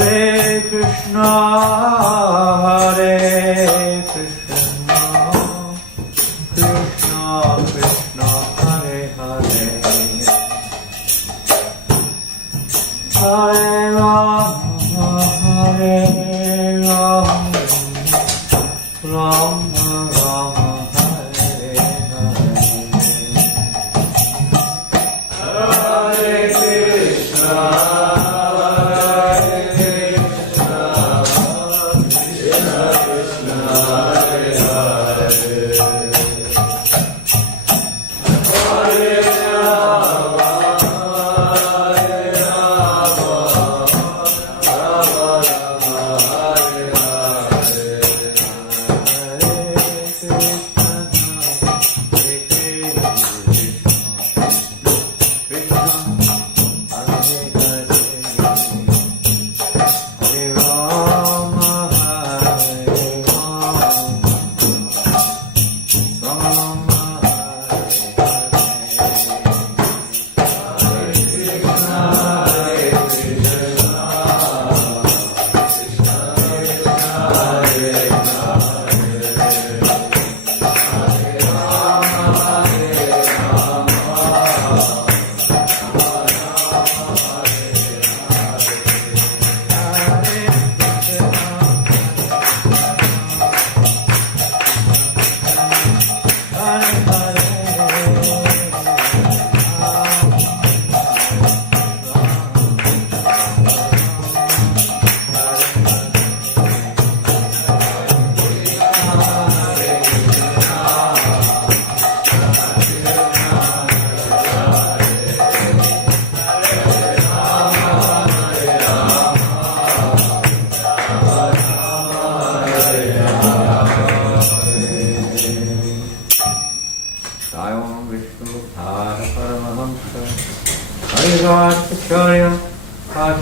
Hare Krishna, Hare Krishna, Krishna Krishna, Hare Hare, Hare Rama, Hare Rama, Rama Rama, Hare Hare, Hare Krishna.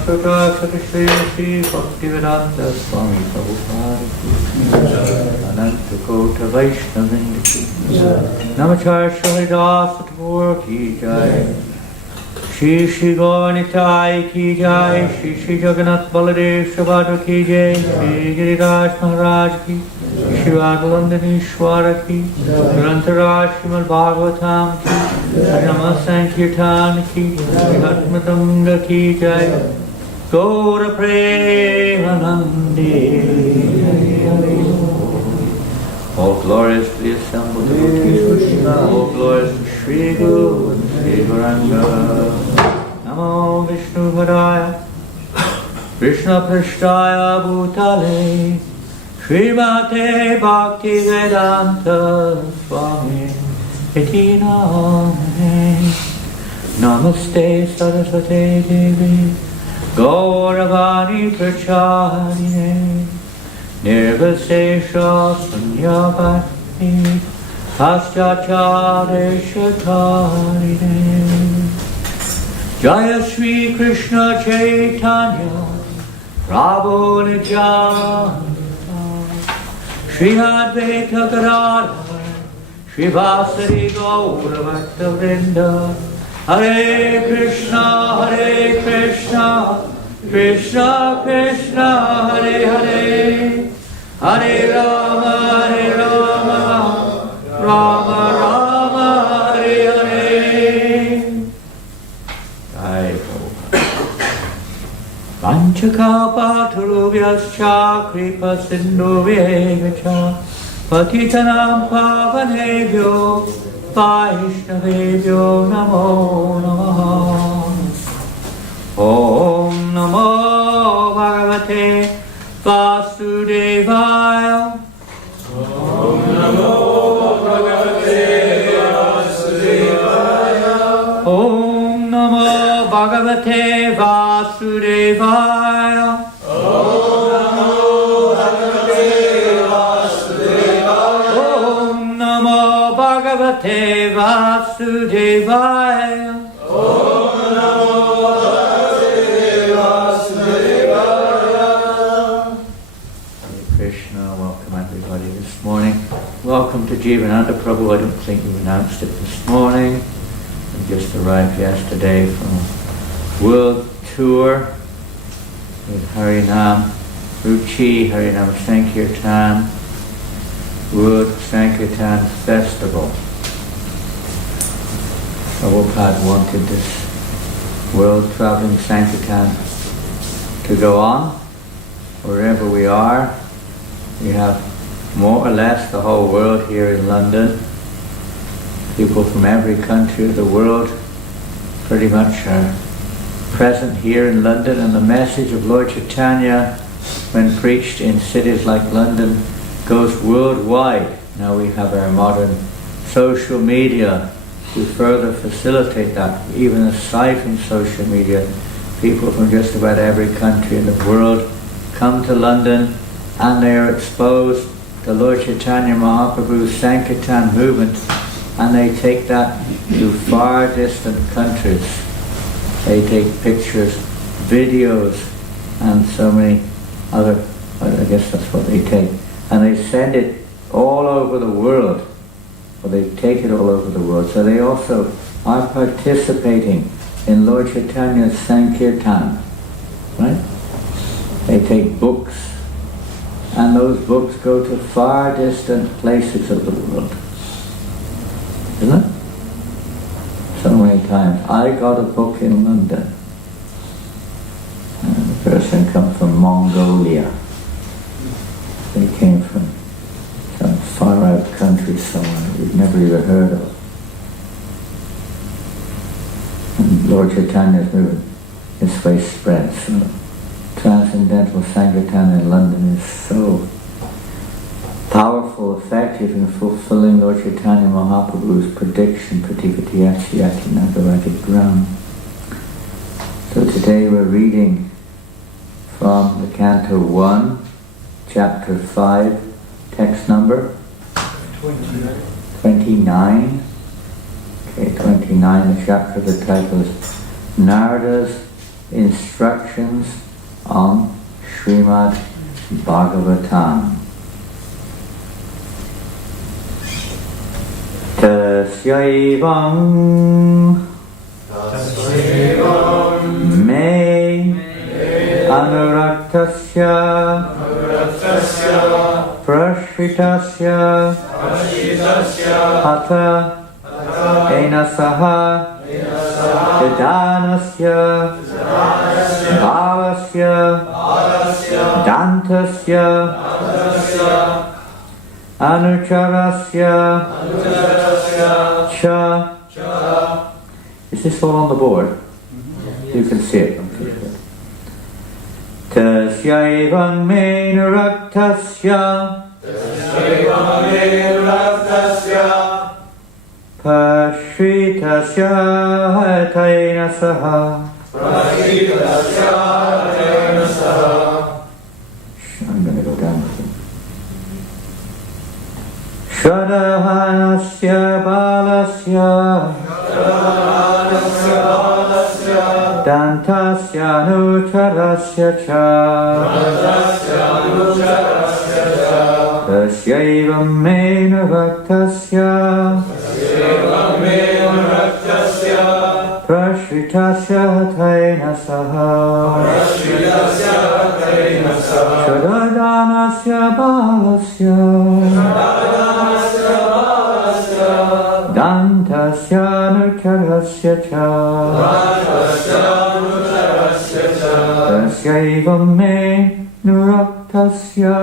Radha-Krishna, Bhaktivedanta Swami Prabhupada, Ananta Kota Vaishnavrinda ki, Namachar Shalidas Thakur ki jai, Shri Shri Gauranitai ki jai, Shri Shri Jagannath Baladev Subhadra ki jai, Shri Giriraj Maharaj ki, Shri Radhalandhanishwara ki, Grantaraj Srimad Bhagavatam ki, Namaha Sankirtan ki, Hatmadanga ki jai, Gaura Premanande. All gloriously assembled devotees, all glorious Shri Guru and Shri Gauranga. Namo Vishnu Padaya, Krishna Prasthaya Bhutale, Srimate Bhakti Vedanta Swami Iti Namane. Namaste Saraswate Devi, Gauravani Pracharine, Nirvasesha Sunyavati, Paschacharya Karine. Jaya Shri Krishna Chaitanya, Prabhu Nityananda, Shri Advaita Gadadhar, Shri Vasari Gaura Bhakta Vrinda. Hare Krishna, Krishna Krishna, Hare Hare, Hare Rama, Rama Rama, Hare Hare. Jai Prabhupada. Vanchakalpatarubhyascha kripa sindhuvyegacha patitanam pavanebhyo Vaishnavebhyo namo namaha. Om namo bhagavate Vasudevaya. Om namo bhagavate Vasudevaya. Om namo bhagavate Vasudevaya. Om namo bhagavate Vasudevaya. Om namo bhagavate Vasudevaya. Om namo bhagavate Vasudevaya. Hare Krishna, welcome everybody this morning. Welcome to Jivananda Prabhu. I don't think you announced it this morning. We just arrived yesterday from a world tour with Harinam, Ruchi Harinam Sankirtan, World Sankirtan Festival. Prabhupada wanted this world traveling Sankirtan to go on wherever we are. We have more or less the whole world here in London. People from every country of the world pretty much are present here in London, and the message of Lord Chaitanya, when preached in cities like London, goes worldwide. Now we have our modern social media to further facilitate that. Even aside from social media, people from just about every country in the world come to London and they are exposed to Lord Chaitanya Mahaprabhu's Sankirtan movement, and they take that to far distant countries. They take pictures, videos, and so many other, I guess that's what they take, and they send it all over the world, or they take it all over the world. So they also are participating in Lord Chaitanya's Sankirtan, right? They take books, and those books go to far distant places of the world. Isn't it? So many times. I got a book in London. And the person comes from Mongolia. They came from some far out country somewhere we've never even heard of. And Lord Chaitanya's movement this way spread. So Transcendental Sankirtan in London is so powerful, effective in fulfilling Lord Chaitanya Mahaprabhu's prediction, Pratikati Yati Yati Nagarati Gram. So today we're reading from the Canto 1, Chapter 5, text number 29. Okay, 29, the chapter, the title is Narada's Instructions on Srimad Bhagavatam. Tasyaivam me anuraktasya prashritasya hatha enasaha dadanasya bhavasya dantasya anucharasya cha. Is this all on the board? You can see it. Tasyaivam me naraktasya pashritasya hatena saha. I'm going to go down with it. Shadahanasya balasya dantasya nucharasya cha tasyaivam me naraktasya prashritasya hatena saha shadadanasya balasya dantasya nucharasya cha tasyaivam me naraktasya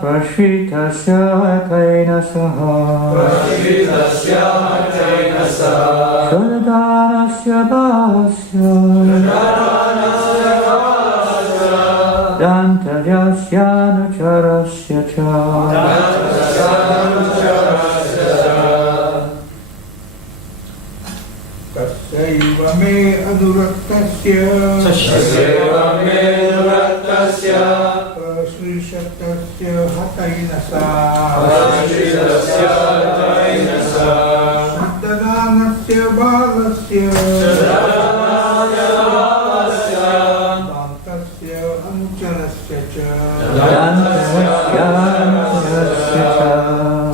prashritasya hatena saha shadadanasya balasya dantasya nucharasya cha. Tasyaiva me anuraktasya prashritasya hatena saha shadadanasya balasya dantasya anucharasya cha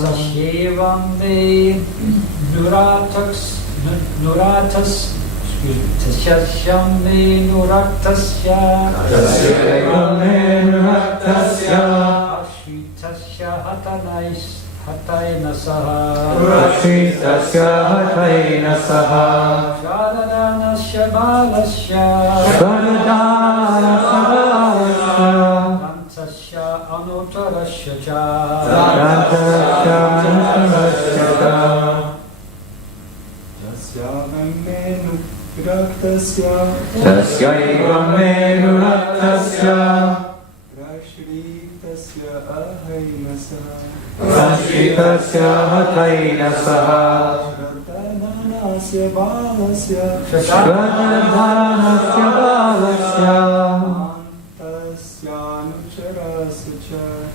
Tasyevam me nuratas Tasya me nuraktasya Tasya hatayna saha Shradanasya balasya Dantasya anutarasya cha Tasya evam menu raktasya Prashitasya hatayna saha Shradanasya balasya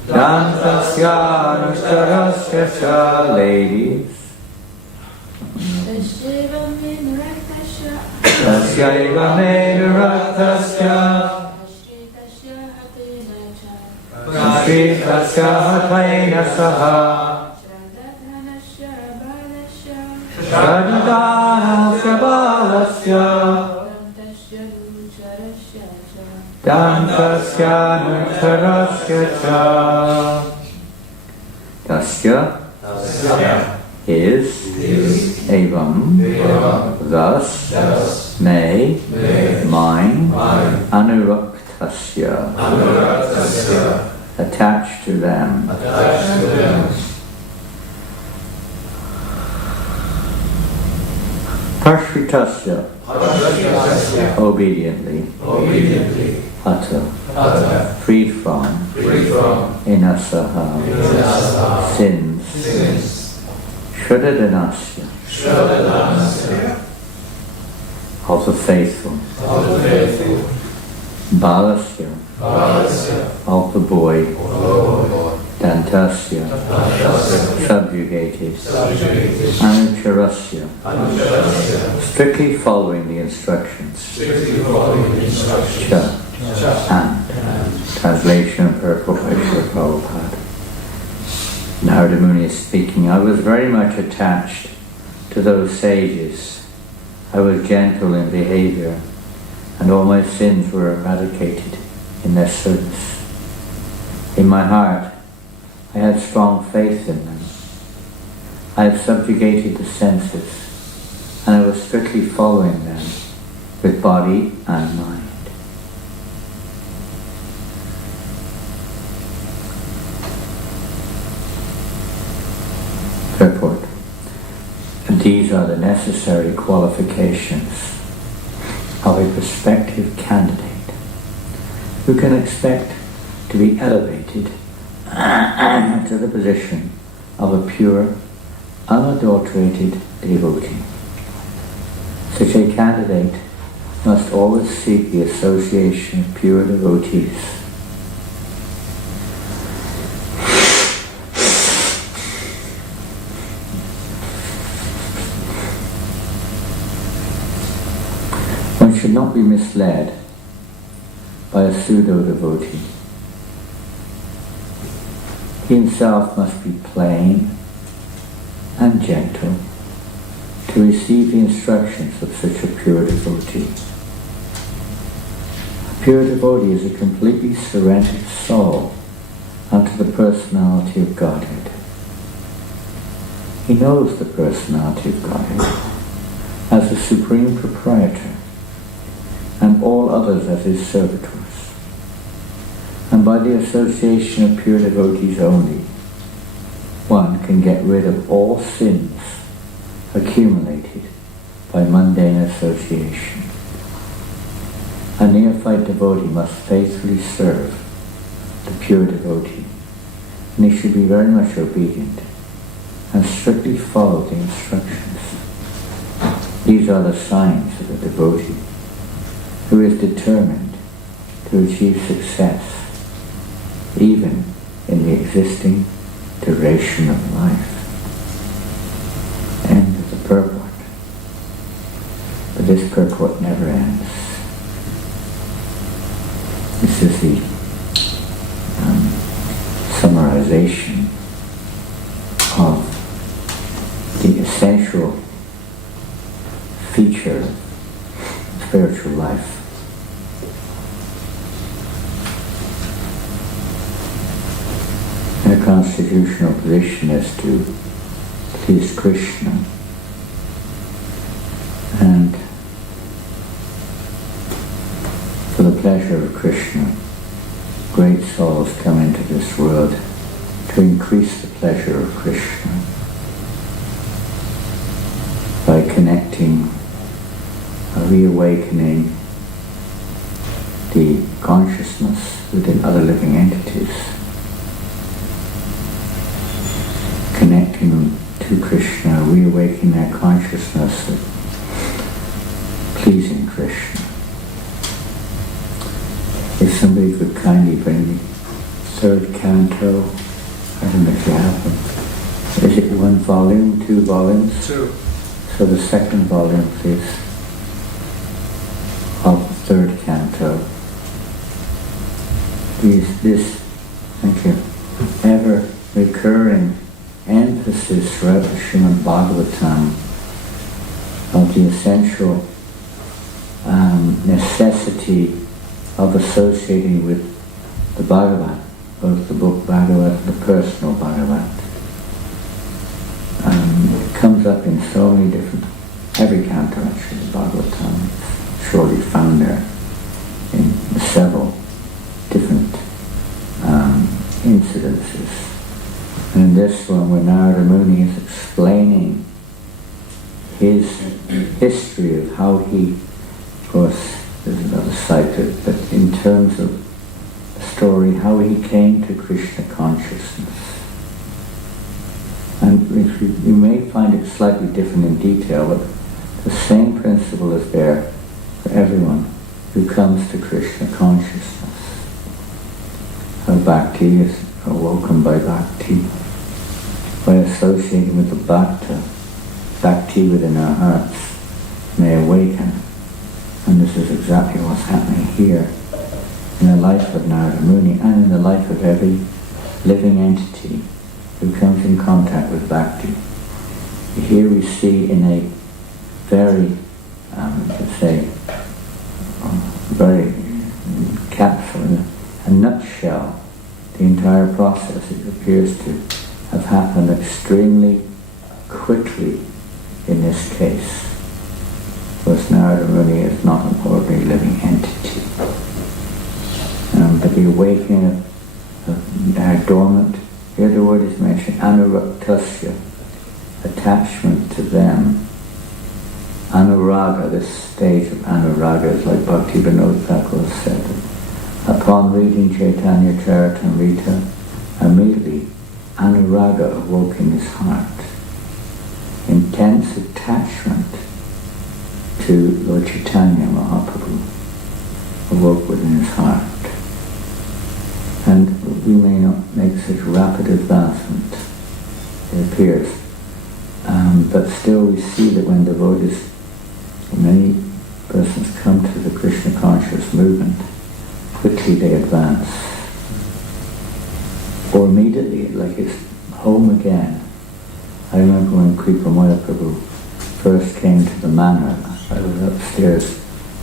Dantasya anutarasya cha. Ladies. Tasya evam menu raktasya Prashitasya hatayna saha Shradanasya balasya Dantasya anutarasya cha. Tasya is evam, thus, may, mine, anuraktasya, attached to them. Prashritasya, obediently, hata, freed from, inasaha, sins, Shradanasya, of the faithful, Balasya, of the boy, Dantasya, subjugated, Anucharasya, strictly following the instructions, Cha, and, translation and purport by Srila Prabhupada. Narada Muni is speaking. I was very much attached to those sages. I was gentle in behavior, and all my sins were eradicated in their service. In my heart, I had strong faith in them. I had subjugated the senses, and I was strictly following them with body and mind. Purport. These are the necessary qualifications of a prospective candidate who can expect to be elevated to the position of a pure, unadulterated devotee. Such a candidate must always seek the association of pure devotees. One should not be misled by a pseudo-devotee. He himself must be plain and gentle to receive the instructions of such a pure devotee. A pure devotee is a completely surrendered soul unto the personality of Godhead. He knows the personality of Godhead as the supreme proprietor, and all others as his servitors. And by the association of pure devotees only, one can get rid of all sins accumulated by mundane association. A neophyte devotee must faithfully serve the pure devotee, and he should be very much obedient and strictly follow the instructions. These are the signs of a devotee who is determined to achieve success even in the existing duration of life. End of the purport. But this purport never ends. This is the summarization of the essential feature spiritual life. Their constitutional position is to please Krishna, and for the pleasure of Krishna, great souls come into this world to increase the pleasure of Krishna by connecting, reawakening the consciousness within other living entities, connecting them to Krishna, reawakening their consciousness of pleasing Krishna. If somebody could kindly bring the third canto, I don't know if you have them. Is it one volume, 2 volumes? 2. So the second volume, please, of the third canto. This, thank you, ever recurring emphasis throughout the Srimad Bhagavatam of the essential necessity of associating with the Bhagavat, both the book Bhagavat and the personal Bhagavat. It comes up in so many different, every canto actually, the Bhagavatam is surely found there in several different incidences. And in this one, where Narada Muni is explaining his history of how he, of course, there's another side to it, but in terms of the story, how he came to Krishna consciousness. And you may find it slightly different in detail, but the same principle is there for everyone who comes to Krishna consciousness. How bhakti is awoken by bhakti, by associating with the bhakti within our hearts may awaken. And this is exactly what's happening here in the life of Narada Muni and in the life of every living entity who comes in contact with bhakti. Here we see in a very, let's say, very capsule, in a nutshell, the entire process. It appears to have happened extremely quickly in this case. Because Narada Muni is not an ordinary living entity. But the awakening of our dormant, here the word is mentioned, anuraktasya, attachment to them. Anuraga, this stage of anuraga is like Bhakti Vinod Thakur said. Upon reading Chaitanya Charitamrita, immediately anuraga awoke in his heart. Intense attachment to Lord Chaitanya Mahaprabhu awoke within his heart. And we may not make such rapid advancement, it appears, but still we see that when devotees, many persons come to the Krishna conscious movement, quickly they advance. Or immediately, like it's home again. I remember when Kripamoya Prabhu first came to the manor, I was upstairs,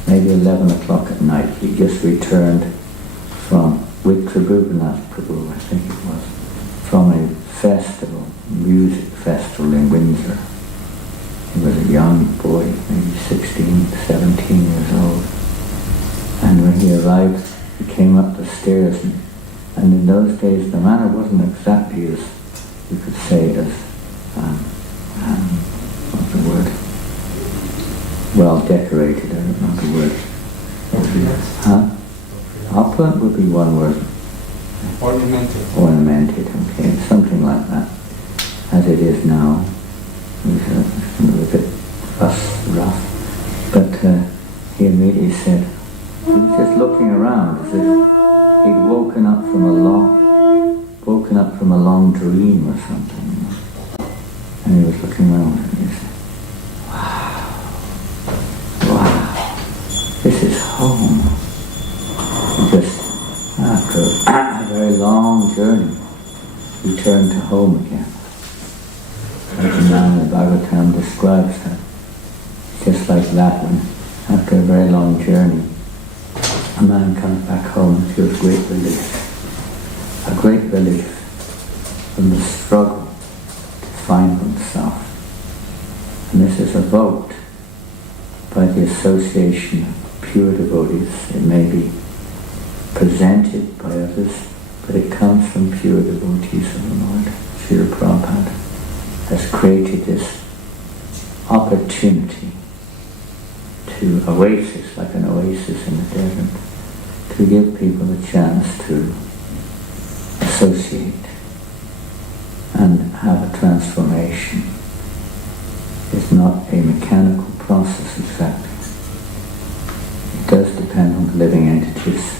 maybe 11 o'clock at night. He just returned from, with Tribhuvannath Prabhu, I think it was, from a festival, music festival in Windsor. He was a young boy, maybe 16, 17 years old. And when he arrived, he came up the stairs, and in those days the manor wasn't exactly as, you could say, as, what's the word? Well decorated, I don't know the word. Huh? Opulent would be one word. Ornamented. Ornamented, okay, something like that, as it is now. It was a little bit rough. But he immediately said, he was just looking around as if he'd woken up from a long dream or something. And he was looking around and he said, wow, this is home. He just, after a very long journey, he returned to home again. As the man in Bhagavatam describes that. Just like that, when after a very long journey, a man comes back home and feels great relief. A great relief from the struggle to find oneself. And this is evoked by the association of pure devotees. It may be presented by others, but it comes from pure devotees of the Lord. Srila Prabhupada has created this opportunity to oasis, like an oasis in the desert, to give people a chance to associate and have a transformation. It's not a mechanical process, in fact. It does depend on the living entities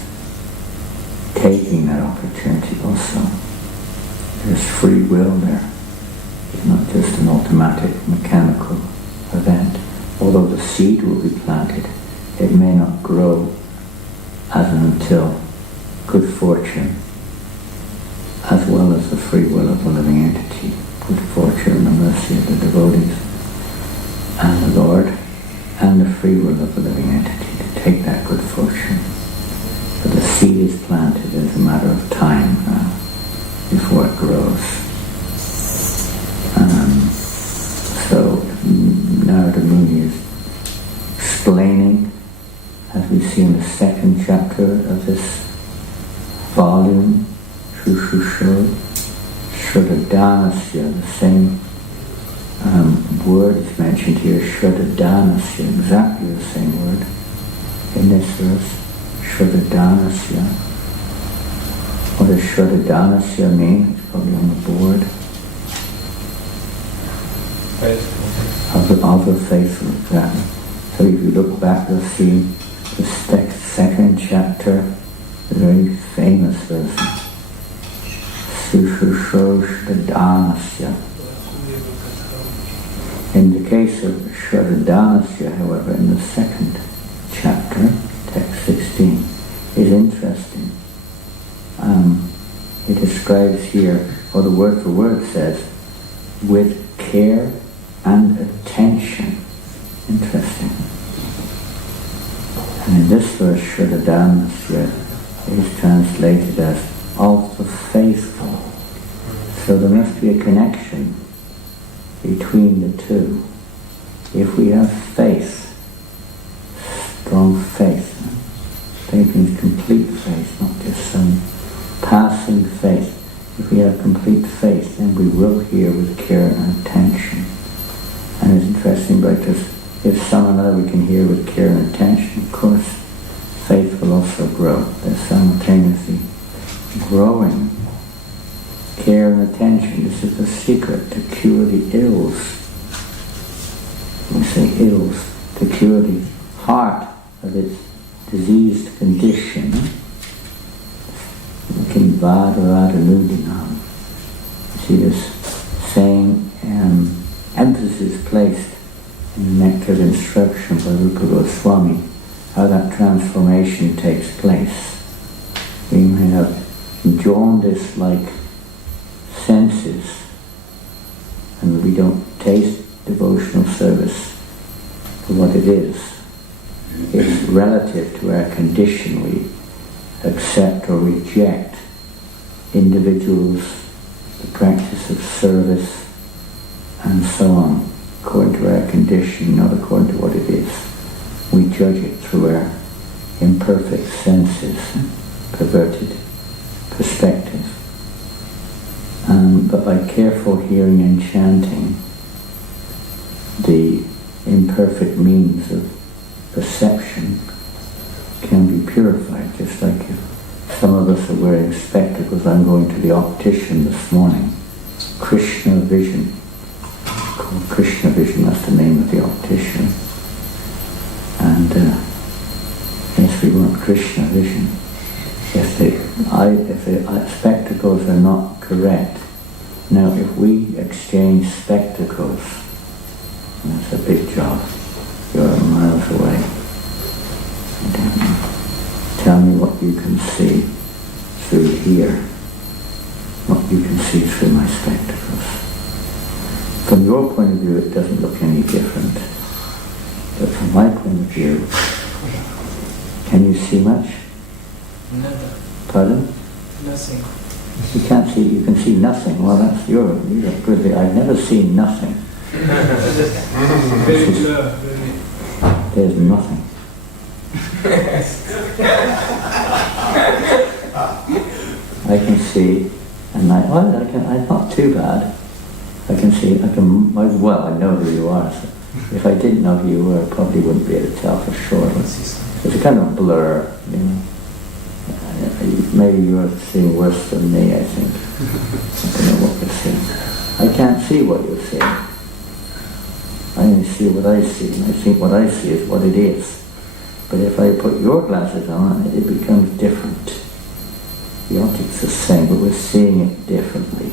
taking that opportunity also. There's free will there. It's not just an automatic mechanical event. Although the seed will be planted, it may not grow as and until good fortune, as well as the free will of the living entity, good fortune and the mercy of the devotees, and the Lord, and the free will of the living entity to take that good fortune. But the seed is planted. It's a matter of time before it grows. So Narada Muni is explaining, as we see in the second chapter of this volume, Shraddanasya, the same word is mentioned here, Shraddanasya, exactly the same word in this verse, Shraddanasya. What does Shraddanasya mean? It's probably on the board. Faithful. Of the faithful, exactly. So if you look back, you'll see the second chapter, the very famous verse, Shraddanasya. In the case of Shraddanasya, however, in the second chapter, text 16, is interesting. It describes here, or the word for word says, with care and attention. Interesting. And in this verse, Shraddanasya is translated as of the faithful. So there must be a connection between the two. If we have faith, strong faith, faith means complete faith, not just some passing faith. If we have complete faith, then we will hear with care and attention. And it's interesting, because if someone other we can hear with care and attention, of course, faith will also grow. They're simultaneously growing. Care and attention, this is the secret to cure the ills. We say ills, to cure the heart of its diseased condition. See this saying, emphasis placed in the nectar of instruction by Rupa Goswami, how that transformation takes place. We may have jaundice-like senses, and we don't taste devotional service for what it is. It's relative to our condition. We accept or reject individuals, the practice of service, and so on, according to our condition, not according to what it is. We judge it through our imperfect senses, perverted perspective. But by careful hearing and chanting, the imperfect means of perception can be purified, just like if some of us are wearing spectacles. I'm going to the optician this morning. Krishna Vision. Called Krishna Vision, that's the name of the optician. And yes, we want Krishna Vision. If the spectacles are not correct, now if we exchange spectacles, that's a big job. You're miles away. Tell me what you can see through here, what you can see through my spectacles. From your point of view, it doesn't look any different. But from my point of view, can you see much? Never. Pardon? Nothing. You can't see, you can see nothing. Well, that's you're good. I've never seen nothing. Very blur, very. There's nothing. I can see, and I'm not too bad. I can see, I know who you are. So if I didn't know who you were, I probably wouldn't be able to tell for sure. It's a kind of blur, you know. Maybe you're seeing worse than me, I think. I don't know what you're seeing. I can't see what you're seeing. I only see what I see, and I think what I see is what it is. But if I put your glasses on, it becomes different. The object's the same, but we're seeing it differently.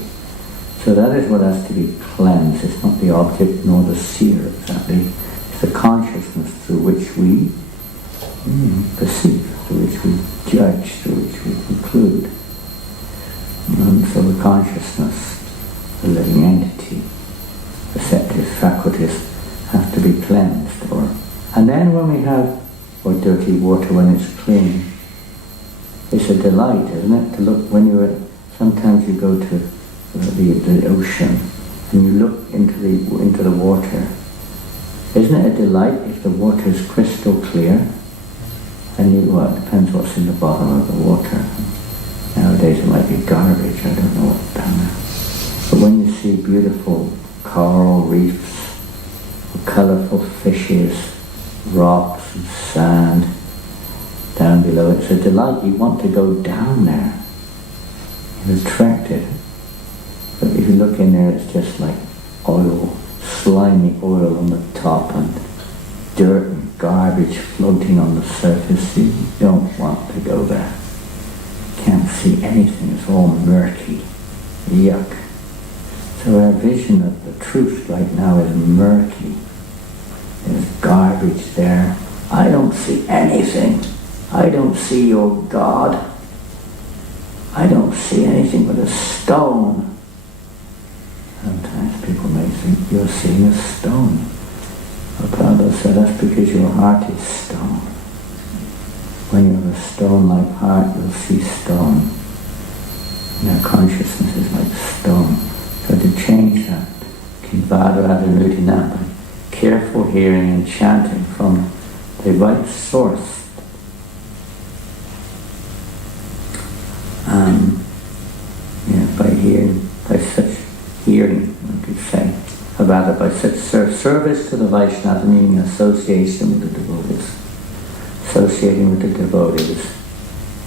So that is what has to be cleansed. It's not the object nor the seer exactly. It's the consciousness through which we perceive, through which we judge, through which we conclude. And so the consciousness, the living entity, perceptive faculties have to be cleansed. And then when we have dirty water when it's clean, it's a delight, isn't it? To look sometimes you go to the ocean and you look into the water. Isn't it a delight if the water is crystal clear? And it depends what's in the bottom of the water. Nowadays it might be garbage, I don't know what's down there. But when you see beautiful coral reefs, colourful fishes, rocks and sand down below, it's a delight. You want to go down there. You're attracted. But if you look in there, it's just like oil, slimy oil on the top and dirt and garbage floating on the surface. You don't want to go there. You can't see anything. It's all murky. Yuck. So our vision of the truth right now is murky. There's garbage there. I don't see anything. I don't see your God. I don't see anything but a stone. Sometimes people may think you're seeing a stone. Prabhupada said that's because your heart is stone. When you have a stone-like heart, you'll see stone. And your consciousness is like stone. So to change that, by careful hearing and chanting from the right source. By such hearing, I could say, rather by such service to the Vaishnavas, meaning association with the devotees. Associating with the devotees.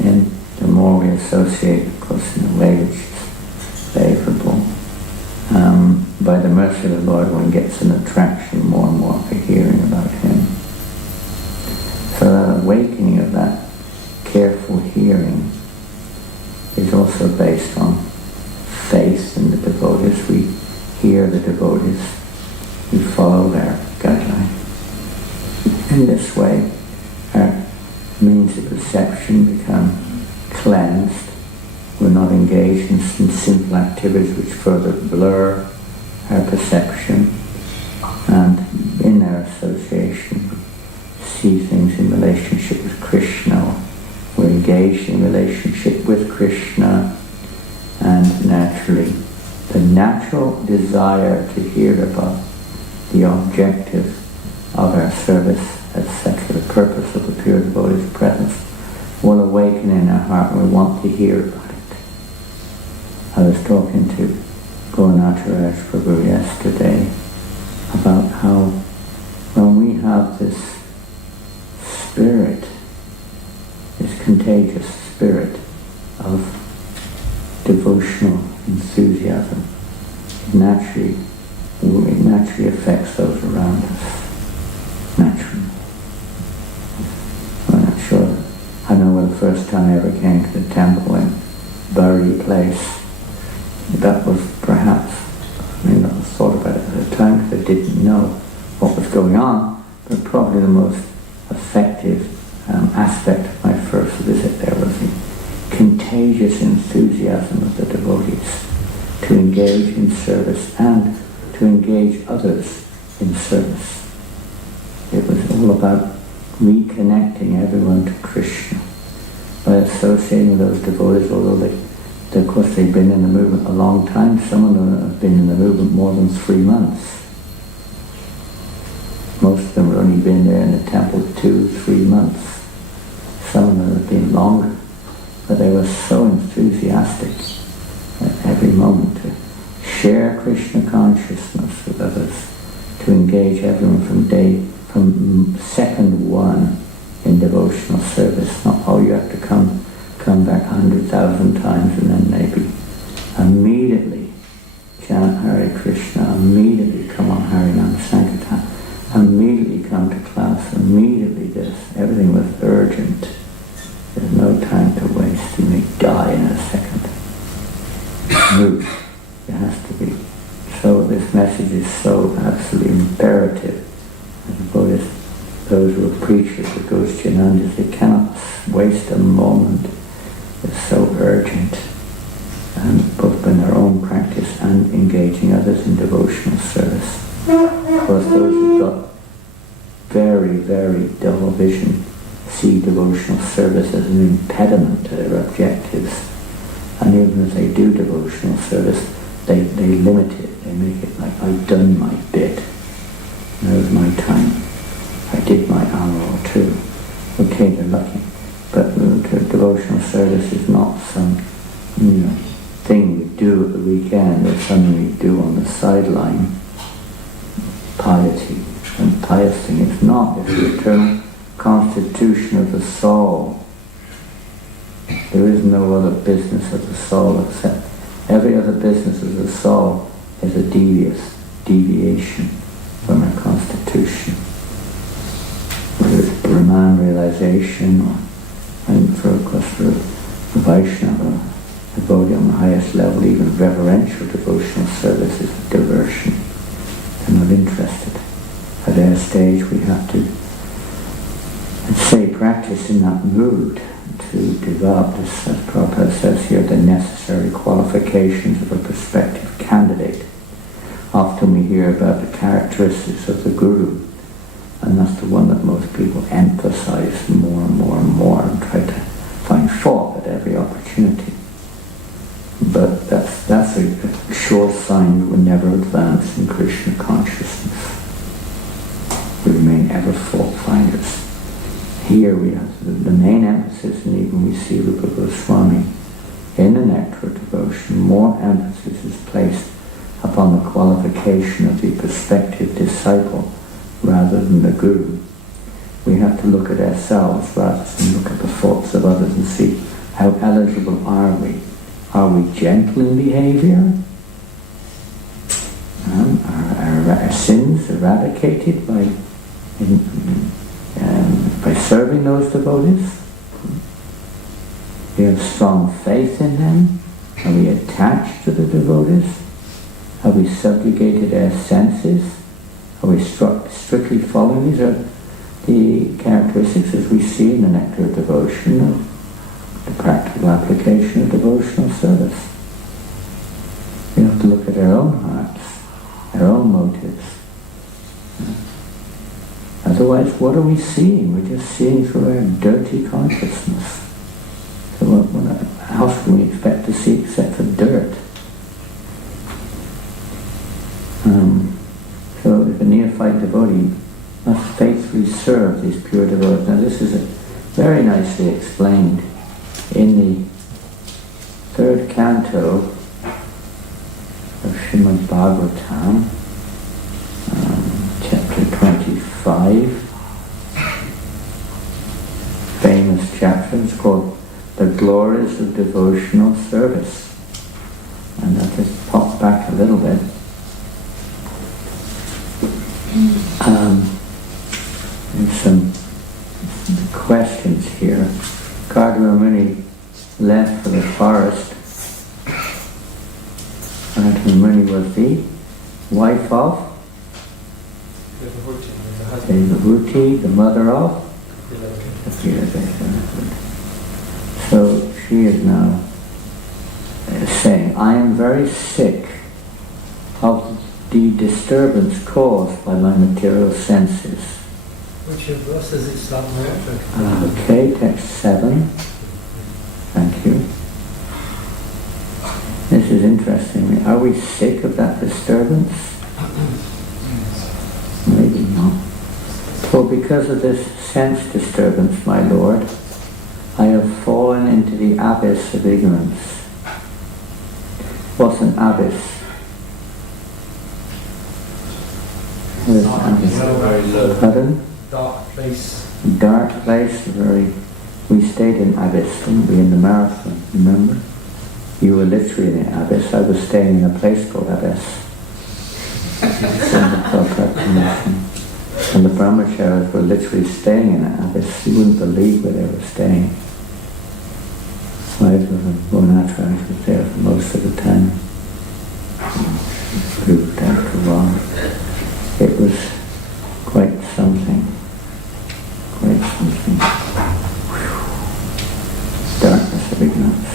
And the more we associate, of course, in a way which is favorable, by the mercy of the Lord, one gets an attraction more and more for hearing about Him. So that awakening of that careful hearing is also based on faith in the devotees. We hear the devotees, we follow their guideline. In this way, our means of perception become cleansed. We're not engaged in some simple activities which further blur our perception, and in our association we see things in relationship with Krishna. We're engaged in relationship with Krishna, and naturally the natural desire to hear about the objective of our service, etc., the purpose of the pure devotee's presence, will awaken in our heart and we want to hear about it. I was talking to Gauranataraj Prabhu yesterday about how when we have this spirit, this contagious spirit of devotional enthusiasm, it naturally affects those around us. Naturally. I'm not sure. I know the first time I ever came to the temple in Bury Place, that was perhaps, I may not have thought about it at the time because I didn't know what was going on, but probably the most effective aspect of my first visit there was the contagious enthusiasm of the devotees to engage in service and to engage others in service. It was all about reconnecting everyone to Krishna by associating with those devotees, although of course they've been in the movement a long time. Some of them have been in the movement more than 3 months. Most of them have only been there in the temple 2-3 months. Some of them have been longer, but they were so enthusiastic at every moment to share Krishna consciousness with others, to engage everyone from second one in devotional service. Not, oh, you have to come back 100,000 times and then maybe immediately chant Hare Krishna, immediately come on Harinam Sankirtan, immediately come to class, immediately this. Everything was urgent. There's no time to waste. You may die in a second. Move. It has to be. So this message is so absolutely imperative. As Buddhists, those who are preachers, the Gosjanandis, they cannot waste a moment. It's so urgent, and both in their own practice and engaging others in devotional service. Of course, those who've got very, very dull vision see devotional service as an impediment to their objectives. And even as they do devotional service, they limit it. They make it like, I've done my bit. Now's my time. I did my hour or two. Okay, they're lucky. But devotional service is not some thing we do at the weekend or something we do on the sideline. Piety and pious thing. It's not. It's the eternal constitution of the soul. There is no other business of the soul except every other business of the soul is a deviation from our constitution. Whether it's Brahman realization or, and for a Vaishnava, a devotee on the highest level, even reverential devotional service is a diversion. They're not interested. At their stage we have to, let's say, practice in that mood to develop, this, as Prabhupada says here, the necessary qualifications of a prospective candidate. Often we hear about the characteristics of the Guru, and that's the one that most people emphasize more and more and more and try to find fault at every opportunity. But that's a sure sign we will never advance in Krishna consciousness. We remain ever fault finders. Here we have the main emphasis, and even we see Rupa Goswami in the Nectar of Devotion, more emphasis is placed upon the qualification of the prospective disciple rather than the Guru. We have to look at ourselves rather than look at the faults of others and see how eligible are we. Are we gentle in behavior? Are our sins eradicated by serving those devotees? We have strong faith in them? Are we attached to the devotees? Have we subjugated our senses? Are we strictly following? These are the characteristics as we see in the Nectar of Devotion of the practical application of devotional service. We have to look at our own hearts, our own motives. Otherwise, what are we seeing? We're just seeing through our dirty consciousness. So what else can we expect to see except for dirt? So if a neophyte devotee must faithfully serve these pure devotees. Now this is very nicely explained in the third canto of Srimad Bhagavatam, chapter 25, famous chapter. It's called The Glories of Devotional Service. And I'll just pop back a little bit. There's some questions here. Kardama Muni left for the forest. Kardama Muni was the wife of the Vibhuti, the mother of So she is now saying, I am very sick of the disturbance caused by my material senses. Which verse is it starting with? Okay, text 7. Thank you. This is interesting. Are we sick of that disturbance? Maybe not. For because of this sense disturbance, my Lord, I have fallen into the abyss of ignorance. What's an abyss? What is an abyss? Pardon? Dark place. Dark place, we stayed in abyss, didn't we, in the marathon, remember? You were literally in the abyss. I was staying in a place called abyss. And the brahmacharis were literally staying in an abyss. You wouldn't believe where they were staying. Right, Radha-Krishna was there for most of the time. Proved after a while. It was quite something. Quite something. Darkness of ignorance.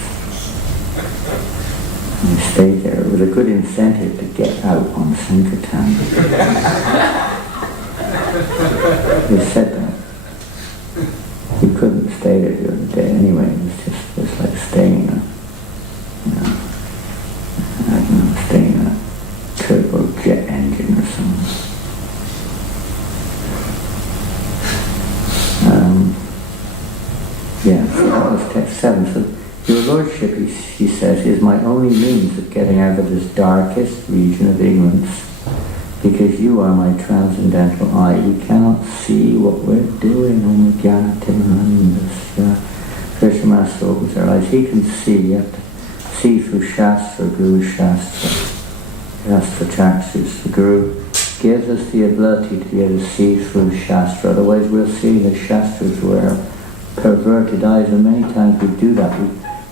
And we stayed there. It was a good incentive to get out on Sankirtan. They said that. You couldn't stay there during the day anyway. It was like staying in a, I don't know, staying in a turbojet engine or something. So that was text 7. So, your Lordship, he says, is my only means of getting out of this darkest region of ignorance, because you are my transcendental eye. We cannot see what we're doing. Krishna Master opens our eyes. He can see. You have to see through Shastra, Guru Shastra, Shastra Chakshus. The Guru gives us the ability to be able to see through Shastra. Otherwise we'll see the Shastras were perverted eyes, and many times we do that.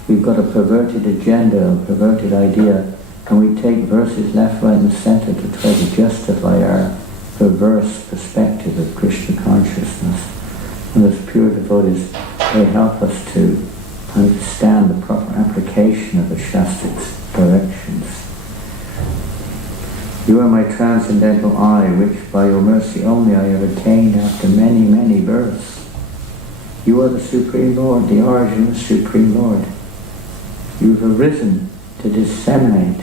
We've got a perverted agenda, a perverted idea, and we take verses left, right and center to try to justify our perverse perspective of Krishna consciousness. And as pure devotees, they help us to understand the proper application of the Shastric directions. You are my transcendental eye, which by your mercy only I have attained after many, many births. You are the Supreme Lord, the origin of the Supreme Lord. You have arisen to disseminate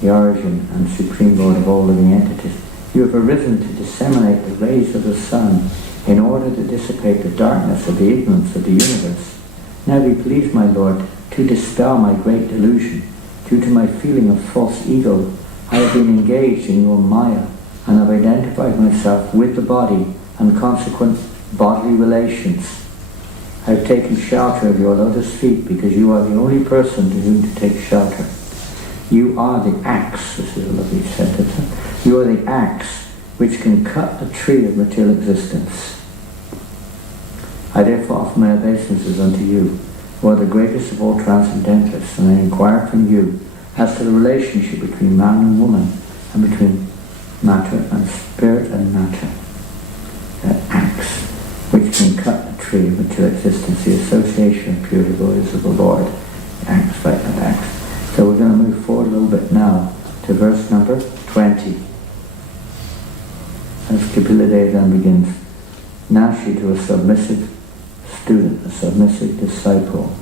the origin and Supreme Lord of all living entities. You have arisen to disseminate the rays of the sun in order to dissipate the darkness of the ignorance of the universe. Now be pleased, my Lord, to dispel my great delusion. Due to my feeling of false ego, I have been engaged in your Maya and have identified myself with the body and consequent bodily relations. I have taken shelter of your lotus feet because you are the only person to whom to take shelter. You are the axe, this is a lovely sentence. You are the axe which can cut the tree of material existence. I therefore offer my obeisances unto you, who are the greatest of all transcendentalists, and I inquire from you as to the relationship between man and woman, and between matter and spirit and matter. That axe which can cut the tree of material existence, the association of pure devotees of the Lord, the axe like that axe. So we're going to move forward a little bit now to verse number 20. As Kapila Dev then begins, Nashi, to a submissive student, a submissive disciple,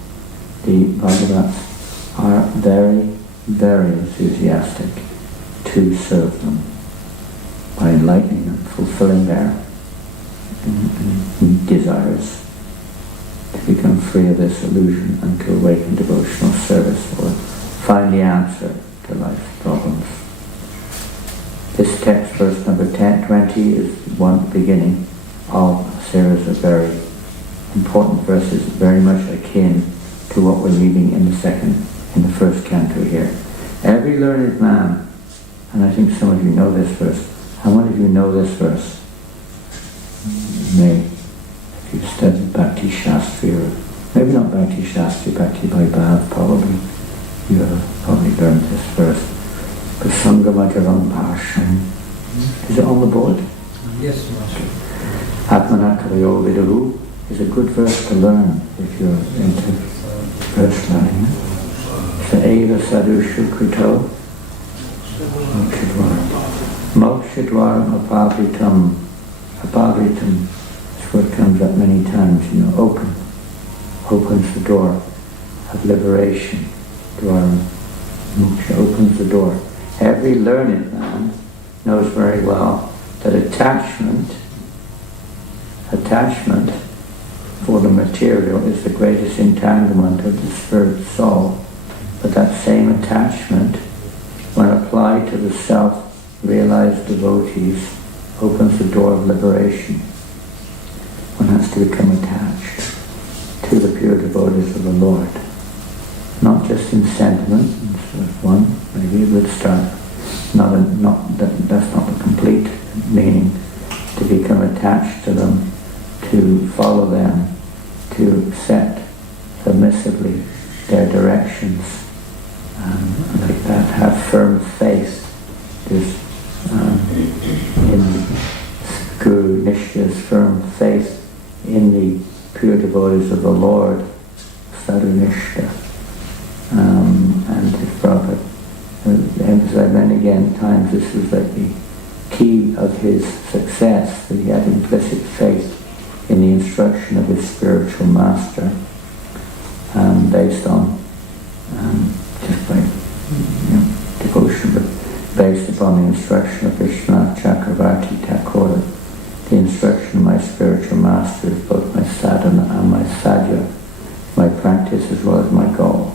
the Bhagavats are very, very enthusiastic to serve them by enlightening them, fulfilling their desires to become free of this illusion and to awaken devotional service or find the answer to life's problems. This text, verse number 20, is one beginning of a series of very important verses, very much akin to what we're reading in the first canto here. Every learned man, and I think some of you know this verse. How many of you know this verse? Maybe if you've studied Bhakti Shastri, or maybe not Bhakti Shastri, Bhakti Vaibhav, probably you have probably learned this verse. Prasangamajaram Bhasham. Is it on the board? Yes, Master. Atmanakavayo Vidaru is a good verse to learn if you're into verse learning. Saeva Sadhu Shukrito Mokshadwaram apavritam This word comes up many times, open. Opens the door of liberation. Moksha opens the door. Every learned man knows very well that attachment for the material is the greatest entanglement of the spirit soul. But that same attachment, when applied to the self-realized devotees, opens the door of liberation. One has to become attached to the pure devotees of the Lord. Not just in sentiment, one, maybe a good start. That's not the complete meaning. To become attached to them, to follow them, to accept submissively their directions, like that, have firm faith. There's in Guru Nishya's firm faith in the pure devotees of the Lord, Sadhu Nishya, and his Prabhupada emphasized many again times this was like the key of his success, that he had implicit faith in the instruction of his spiritual master, based on just by devotion, but based upon the instruction of Vishwanath Chakravarti Thakur. The instruction of my spiritual master is both my sadhana and my sadhya, my practice as well as my goal.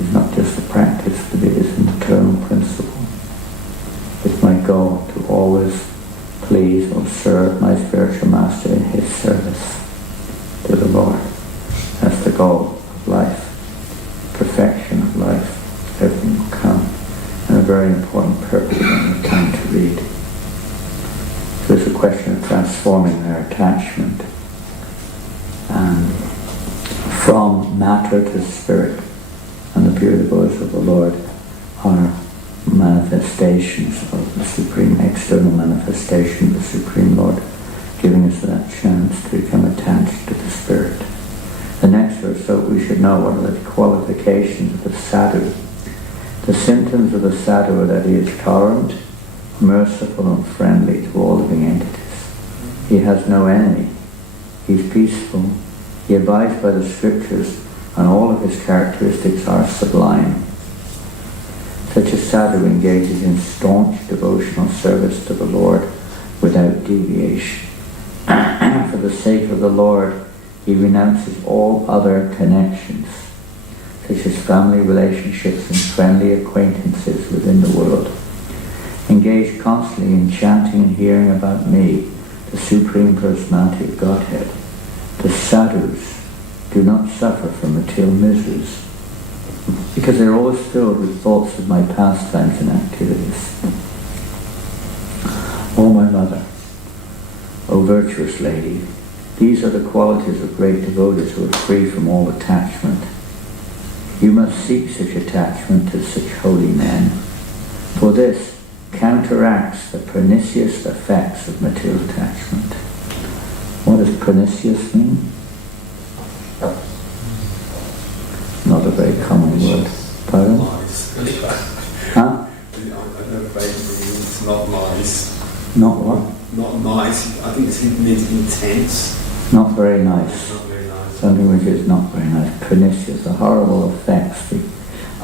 It's not just a practice, but it is an eternal principle. It's my goal to always please or serve my spiritual master in his service to the Lord. That's the goal of life, perfection of life. Everything will come, and a very important purpose when we time to read. So it's a question of transforming our attachment from matter to spirit, and the pure devotees of the Lord are manifestations of the Supreme, external manifestation of the Supreme Lord, giving us that chance to become attached to the Spirit. The next verse, so we should know what are the qualifications of the sadhu. The symptoms of the sadhu are that he is tolerant, merciful and friendly to all living entities. He has no enemy. He's peaceful. He abides by the scriptures, and all of his characteristics are sublime. Such a sadhu engages in staunch devotional service to the Lord without deviation. For the sake of the Lord, he renounces all other connections, such as family relationships and friendly acquaintances within the world. Engage constantly in chanting and hearing about me, the Supreme Personality of Godhead. The sadhus do not suffer from material miseries, because they're always filled with thoughts of my pastimes and activities. O my mother, O virtuous lady, these are the qualities of great devotees who are free from all attachment. You must seek such attachment to such holy men, for this counteracts the pernicious effects of material attachment. What does pernicious mean? Not a very common word. Pardon? Nice. Huh? I know basically it's not nice. Not what? Not nice. I think it means intense. Not very nice. Not very nice. Something which is not very nice. Pernicious, the horrible effects, the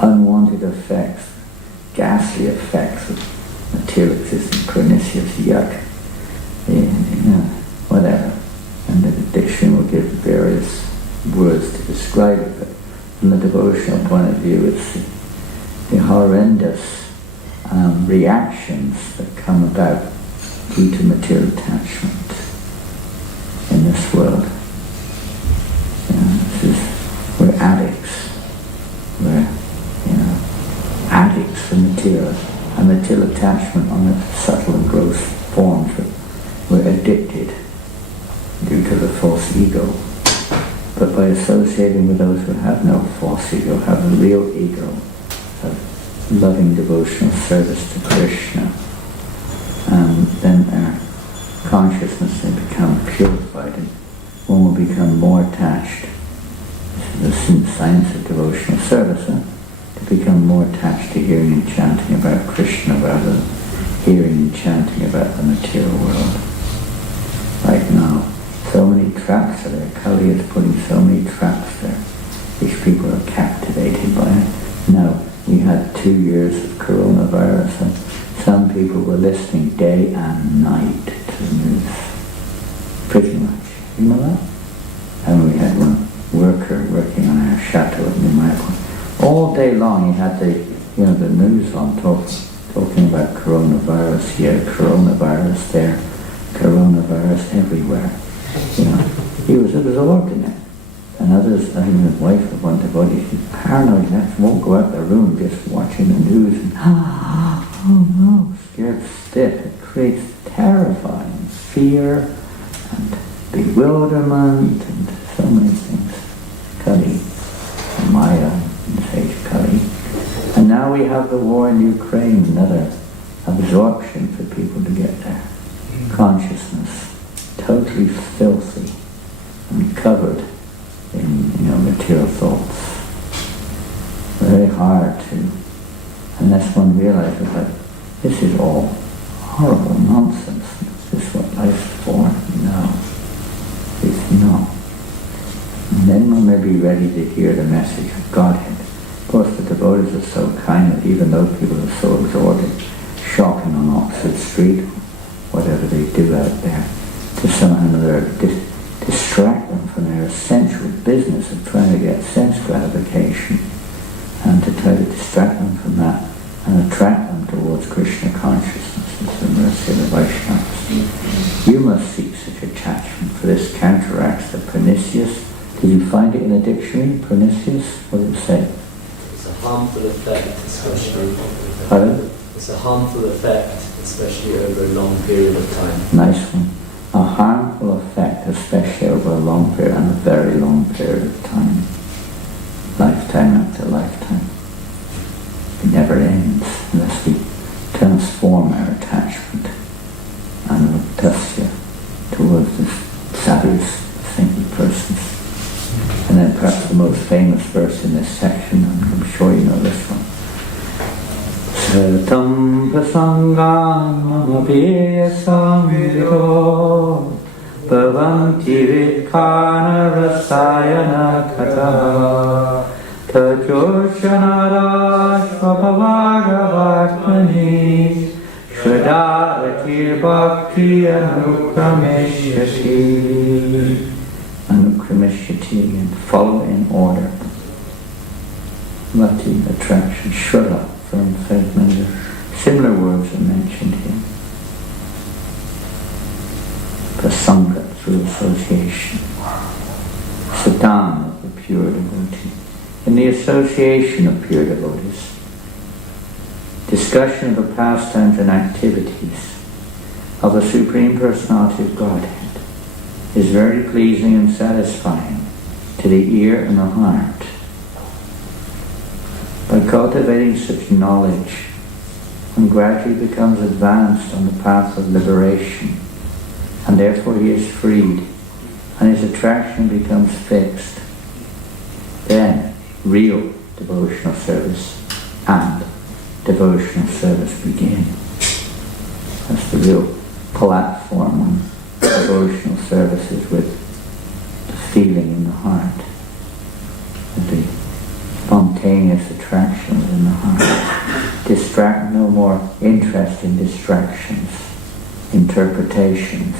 unwanted effects, ghastly effects of material existence. Pernicious, yuck. Whatever. And the dictionary will give various words to describe it, but from the devotional point of view, it's the horrendous reactions that come about due to material attachment in this world. We're addicts. We're addicts for material, and material attachment on its subtle and gross forms. We're addicted due to the false ego. But by associating with those who have no false ego, have a real ego of loving devotional service to Krishna, then our consciousness will become purified, and one will become more attached. This is the science of devotional service, to become more attached to hearing and chanting about Krishna rather than hearing and chanting about the material world. Right now, so many traps are there. Kali is putting so many traps there, which people are captivated by it. Now, we had 2 years of coronavirus, and some people were listening day and night to the news. Pretty much. You know that? And we had one worker working on our chateau at Newmarket. All day long he had the news on talking about coronavirus here, coronavirus there, coronavirus everywhere. You know, he was absorbed in it. And others, I mean, his wife of one devotee, she's paranoid, won't go out the room just watching the news and, oh no, scared stiff. It creates terrifying fear and bewilderment and so many things. Kali, Maya, and Sage Kali. And now we have the war in Ukraine, another absorption for people to get their consciousness totally filthy and covered in material thoughts. Very hard to, unless one realizes that this is all horrible nonsense. Is this what life's for? No. It's not. And then one may be ready to hear the message of Godhead. Of course, the devotees are so kind that even though people are so absorbed, shopping on Oxford Street, whatever they do out there, to somehow or another distract them from their essential business of trying to get sense gratification, and to try to distract them from that and attract them towards Krishna consciousness. It's the mercy of the Vaishnavas. You must seek such attachment, for this counteracts the pernicious. Did you find it in a dictionary, pernicious? What did it say? It's a harmful effect, especially. Pardon? It's a harmful effect, especially over a long period of time. Nice one. A harmful effect, especially over a long period, and a very long period of time. Lifetime after lifetime. It never ends unless we transform our attachment and tasya towards the sadhus, saintly persons. And then perhaps the most famous verse in this section, and I'm sure you know this one. Satam prasangam mamapiyasam vido bhavanti vidkana rasayana kata tajoshanara svabhavagatmani shradaratir bhakti anukrameshyati. Anukrameshyati, and follow in order. Rati, attraction, shraddha, firm faith, many similar words are mentioned here. Prasanga, through association. Sadhana, of the pure devotee. In the association of pure devotees, discussion of the pastimes and activities of the Supreme Personality of Godhead is very pleasing and satisfying to the ear and the heart. By cultivating such knowledge, one gradually becomes advanced on the path of liberation, and therefore he is freed, and his attraction becomes fixed. Then real devotional service and devotional service begin. That's the real platform on devotional services, with the feeling in the heart, with the spontaneous attraction within the heart. No more interest in distractions, interpretations,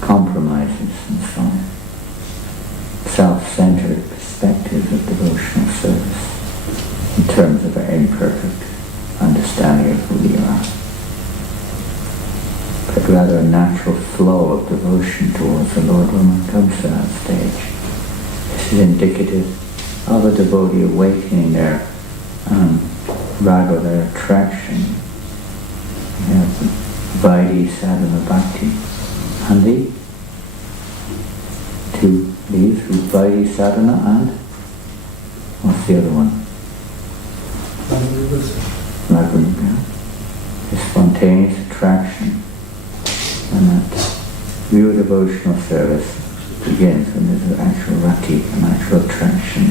compromises, and so on. Self-centered perspectives of devotional service in terms of our imperfect understanding of who we are, but rather a natural flow of devotion towards the Lord when one comes to that stage. This is indicative of a devotee awakening their raga, their attraction. We have the Vaidhi, Sadhana, Bhakti, and the two leaves, Vaidhi, Sadhana, and what's the other one? Raganuga. The spontaneous attraction, and that real devotional service begins when there's an actual rati, an actual attraction.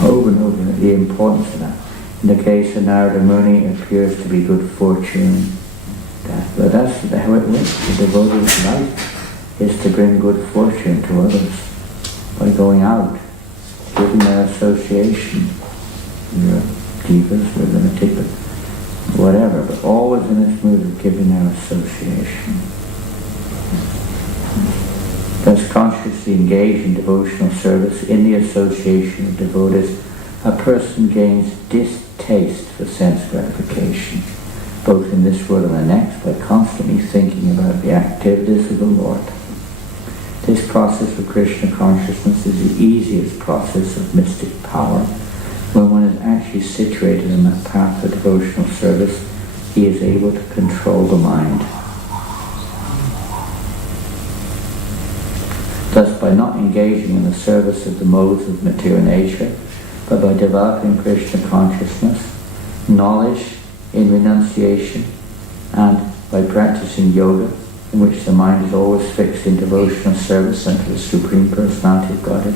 Over and over, the importance of that. In the case of Narada Muni, it appears to be good fortune. But that's how it works. The devotee's life is to bring good fortune to others by going out, giving their association. Your jivas, we're going to take it, whatever, but always in this mood of giving their association. Thus consciously engaged in devotional service in the association of devotees, a person gains distaste for sense gratification, both in this world and the next, by constantly thinking about the activities of the Lord. This process of Krishna consciousness is the easiest process of mystic power. When one is actually situated in that path of devotional service, he is able to control the mind. Thus, by not engaging in the service of the modes of material nature, but by developing Krishna consciousness, knowledge in renunciation, and by practicing yoga, in which the mind is always fixed in devotional service unto the Supreme Personality of Godhead,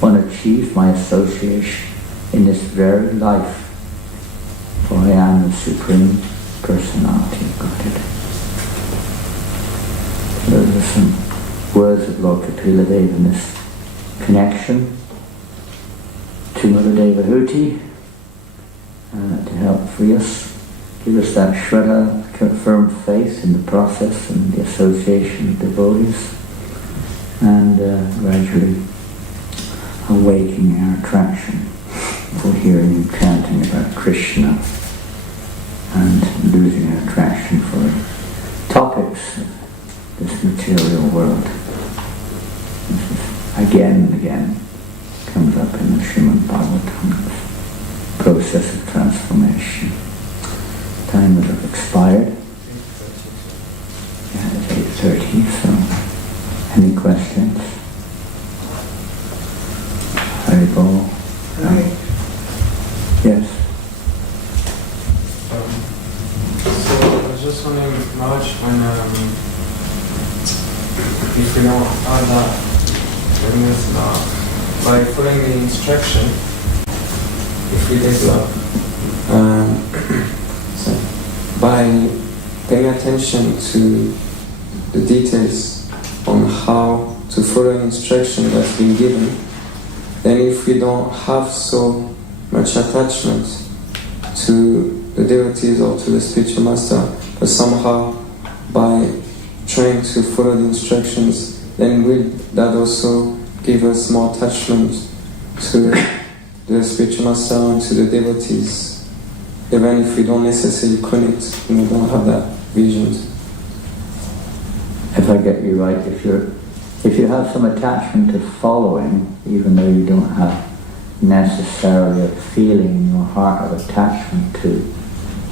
one achieves my association in this very life, for I am the Supreme Personality of Godhead. Those are some words of Lord Kapila Deva in this connection to Mother Devahuti to help free us, give us that shraddha, confirmed faith in the process and the association of devotees, and gradually awakening our attraction for hearing and chanting about Krishna, and losing our attraction for topics of this material world. This is again and again comes up in the Srimad Bhagavatam, this process of transformation. Time has expired. Yeah, it's 8:30, so any questions? Haribol? Right. Yes. So I was just wondering, Maharaj, when if we don't have that, that means by following the instruction, if we develop, so by paying attention to the details on how to follow an instruction that's been given, then if we don't have so much attachment to the devotees or to the spiritual master, but somehow by trying to follow the instructions, then will that also give us more attachment to the spiritual master and to the devotees, even if we don't necessarily connect and we don't have that vision. If I get you right, if you have some attachment to following, even though you don't have necessarily a feeling in your heart of attachment to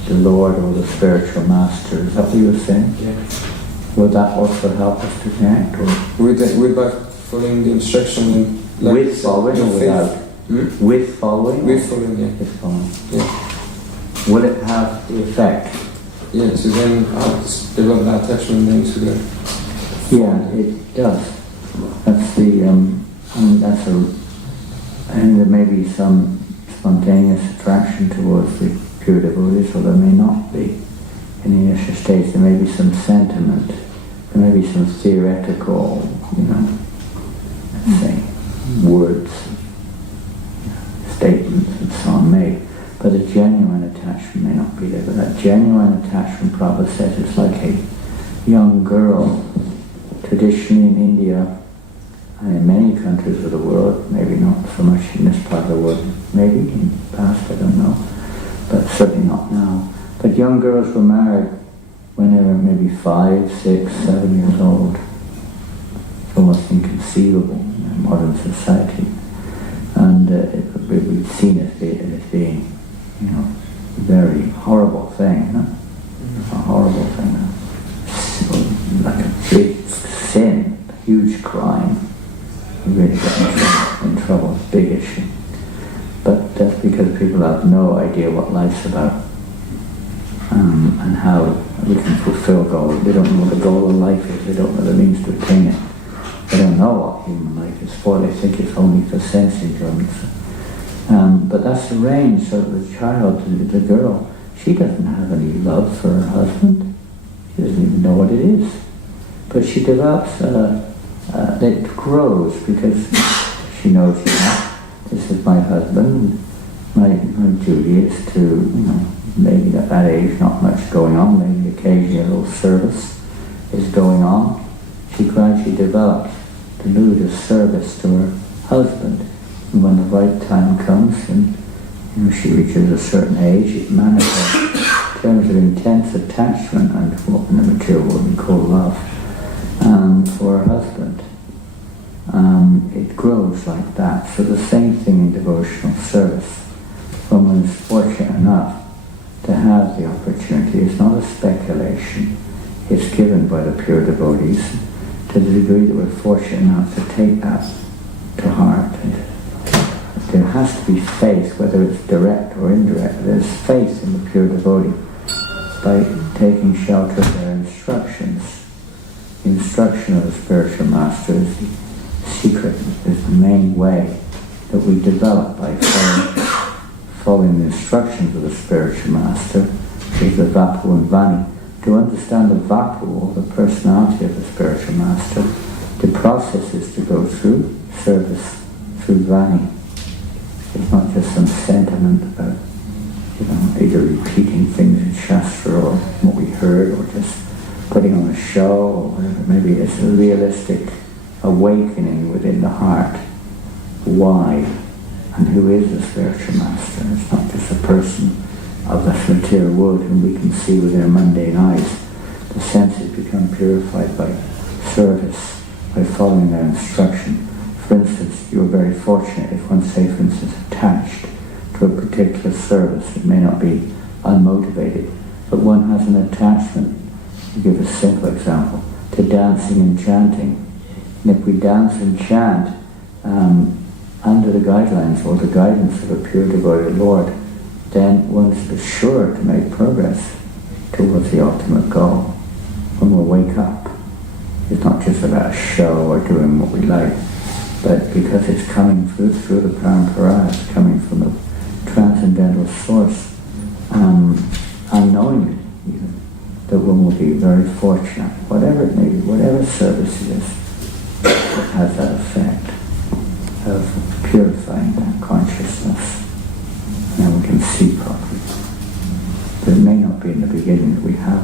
the Lord or the spiritual master, is that what you were saying? Yeah. Would that also help us to connect? Or With by following the instruction and like with following or without? With following? With following, yeah. With following. Yeah. Will it have the effect? Yeah, to then develop that attachment then to the... Yeah, it does. That's the, and there may be some spontaneous attraction towards the pure devotees, or there may not be. In the initial stage, there may be some sentiment, there may be some theoretical, let's say, words, statements and so on made, but a genuine attachment may not be there. But that genuine attachment, Prabhupada says, it's like a young girl. Traditionally in India, and in many countries of the world, maybe not so much in this part of the world, maybe in the past, I don't know, but certainly not now. But young girls were married when they were maybe 5, 6, 7 years old. It's almost inconceivable in modern society. And we've seen it as being, a very horrible thing. It's a horrible thing. Like a big sin, a huge crime. You really get in trouble, big issue. But that's because people have no idea what life's about, and how we can fulfill goals. They don't know what the goal of life is, they don't know the means to attain it. They don't know what human life is for, they think it's only for sense enjoyment. But that's arranged so that the child, the girl, she doesn't have any love for her husband. She She doesn't even know what it is. But she develops, it grows because she knows, this is my husband, my duty is to, maybe at that age not much going on, maybe occasionally a little service is going on. She gradually develops the mood of service to her husband. And when the right time comes and she reaches a certain age, it manifests in terms of intense attachment and what in the material world we call love for her husband. It grows like that. So the same thing in devotional service. When one is fortunate enough to have the opportunity, it's not a speculation, it's given by the pure devotees to the degree that we're fortunate enough to take that to heart. And there has to be faith, whether it's direct or indirect. There's faith in the pure devotee by taking shelter of their instructions. The instruction of the spiritual master is the secret, is the main way that we develop by following the instructions of the spiritual master, is the Vapu and Vani. To understand the Vapu, or the personality of the spiritual master, the process is to go through service, through Vani. It's not just some sentiment about, either repeating things in Shastra or what we heard, or just putting on a show, or whatever. Maybe it's a realistic awakening within the heart. Why? And who is the spiritual master? It's not just a person of the material world whom we can see with our mundane eyes. The senses become purified by service, by following their instruction. For instance, you're very fortunate if one, say for instance, attached to a particular service. It may not be unmotivated, but one has an attachment, to give a simple example, to dancing and chanting. And if we dance and chant under the guidelines or the guidance of a pure devoted Lord, then one's sure to make progress towards the ultimate goal. When we wake up, it's not just about a show or doing what we like, but because it's coming through the parampara, it's coming from a transcendental source, unknowingly even, that one will be very fortunate, whatever it may be, whatever service it is, it has that effect of purifying that consciousness, and we can see properly. But it may not be in the beginning that we have,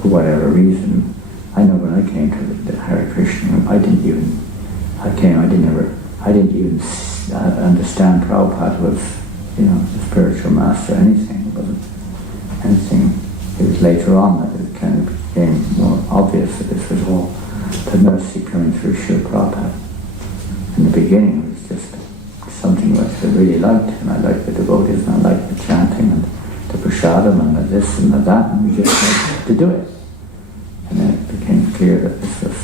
for whatever reason. I know when I came to the Hare-Krishna, I didn't even understand Prabhupada was, the spiritual master, anything. It wasn't anything. It was later on that it kind of became more obvious that this was all the mercy coming through Srila Prabhupada. In the beginning, it was just something that I really liked, and I liked the devotees, and I liked the chanting, and the prasadam, and the this and the that, and we just had to do it. And then it became clear that this was,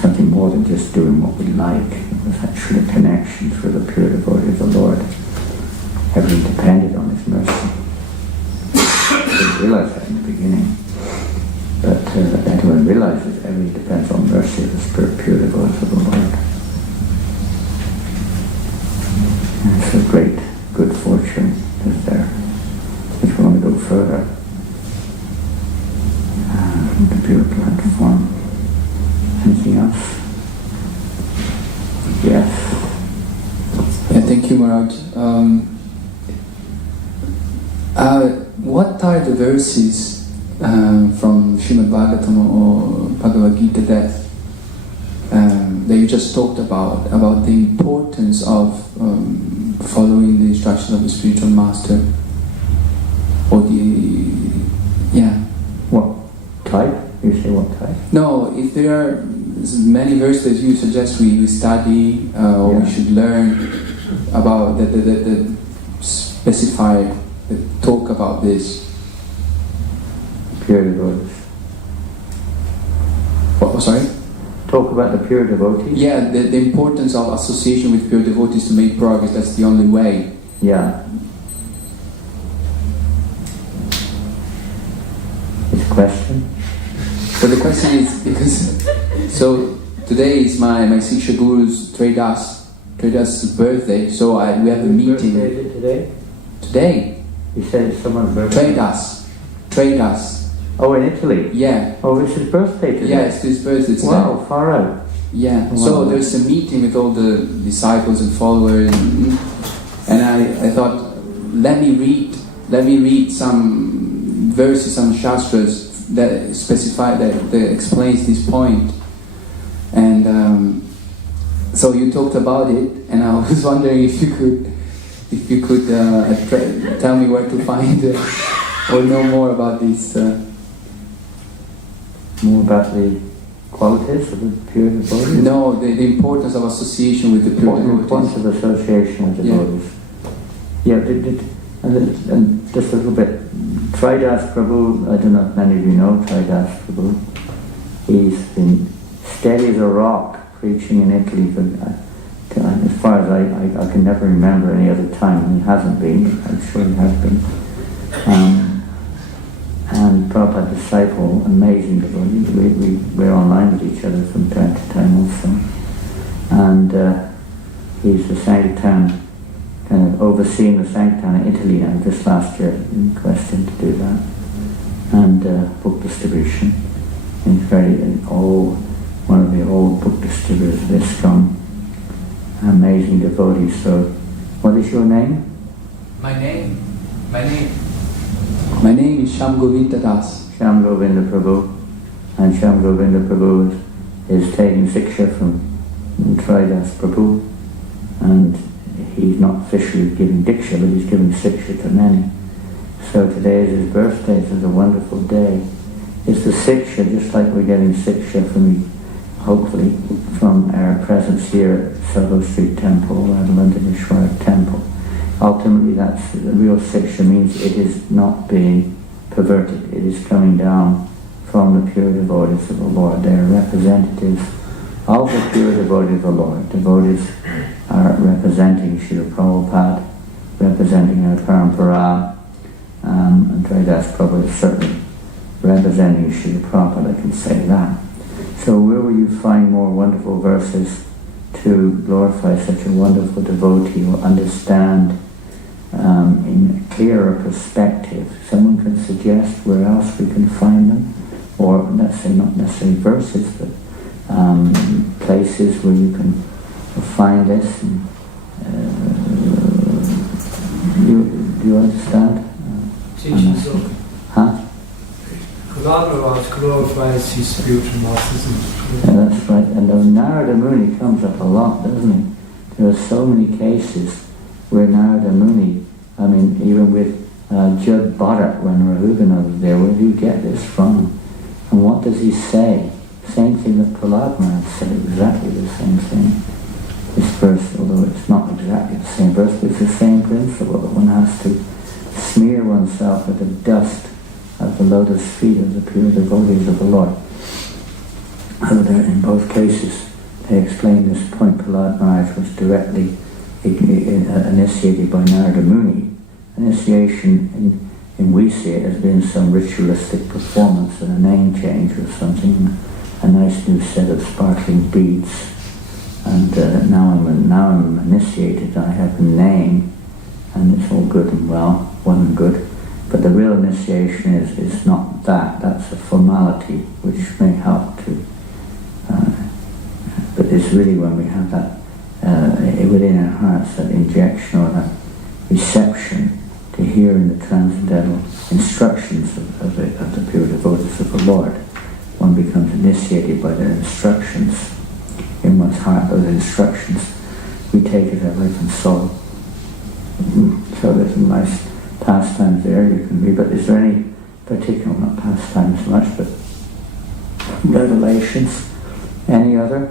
something more than just doing what we like. It was actually a connection through the pure devotee of the Lord. Everything depended on His mercy. I didn't realize that in the beginning. But anyone realizes everything depends on mercy of the spirit, pure devotees of the Lord. And it's a great good fortune is there. If we want to go further, the pure platform. Anything else? Yes. Yeah, thank you, Maharaj. What are the verses from Srimad Bhagavatam or Bhagavad Gita that you just talked about the importance of following the instructions of the spiritual master? Or What type? You say what type? No, if there are many verses you suggest we study or we should learn about that specify, that talk about this. Pure devotees. What, sorry? Talk about the pure devotees? Yeah, the importance of association with pure devotees to make progress. That's the only way. Yeah. It's a question? So the question is, because today is my Siksha Guru's Tredas' birthday, so we have a meeting. Birthday is it today? Today. You said it's someone's birthday? Tredas. Oh, in Italy? Yeah. Oh, it's his birthday today? Yeah, it's his birthday today. Wow, far out. Yeah. Wow. So there's a meeting with all the disciples and followers, and I thought, let me read some verses, some shastras that specify that explains this point. And so you talked about it, and I was wondering if you could tell me where to find or know more about this. More about the qualities of the pure devotees? No, the importance of association with the pure The devotees. importance of association with devotees. Yeah, and just a little bit. Tridas Prabhu, I don't know if many of you know Tridas Prabhu. He's been steady as a rock preaching in Italy for, as far as I can never remember any other time. He hasn't been, I'm sure he has been. And Prabhupada disciple, amazing devotee. We're online with each other from time to time also. And he's the Sankirtan, kind of overseeing the Sankirtan in Italy now, just last year, requested him to do that. And book distribution. He's one of the old book distributors of ISKCON. Amazing devotee. So, what is your name? My name is Sham Govinda Das. Sham Govinda Prabhu. And Sham Govinda Prabhu is taking Siksha from Tridas Prabhu. And he's not officially giving Diksha, but he's giving Siksha to many. So today is his birthday, so it's a wonderful day. It's the Siksha, just like we're getting Siksha from, hopefully, from our presence here at Soho Street Temple, Radha-Krishna Temple. Ultimately, that's the real Siksha, means it is not being perverted. It is coming down from the pure devotees of the Lord. They are representatives of the pure devotees of the Lord. Devotees are representing Srila Prabhupada, representing our Parampara, and Tridas Prabhupada is certainly representing Srila Prabhupada, I can say that. So where will you find more wonderful verses to glorify such a wonderful devotee or understand in a clearer perspective? Someone can suggest where else we can find them, or let's say not necessarily verses, but places where you can find this. Do you understand? Teachings of Huh? Radha glorifies his spiritual masters. Yeah, that's right. And the Narada Muni comes up a lot, doesn't he? There are so many cases where Narada Muni, I mean, even with Jud Bharat, when Rahugana was there, where do you get this from? And what does he say? Same thing that Prahlad Maharaj said, exactly the same thing. This verse, although it's not exactly the same verse, but it's the same principle that one has to smear oneself with the dust of the lotus feet of the pure devotees of the Lord. In both cases, they explain this point. Prahlad Maharaj was directly initiated by Narada Muni. Initiation, we see it as being some ritualistic performance and a name change or something, a nice new set of sparkling beads. And now I'm initiated, I have a name, and it's all good and well and good. But the real initiation is not that. That's a formality which may help to. But it's really when we have that within our hearts, that injection or that reception to hear in the transcendental instructions of the pure devotees of the Lord. One becomes initiated by their instructions. In one's heart, those instructions, we take it as life and soul. So there's some nice pastimes there you can read, but is there any particular, not pastimes so much, but revelations? Any other?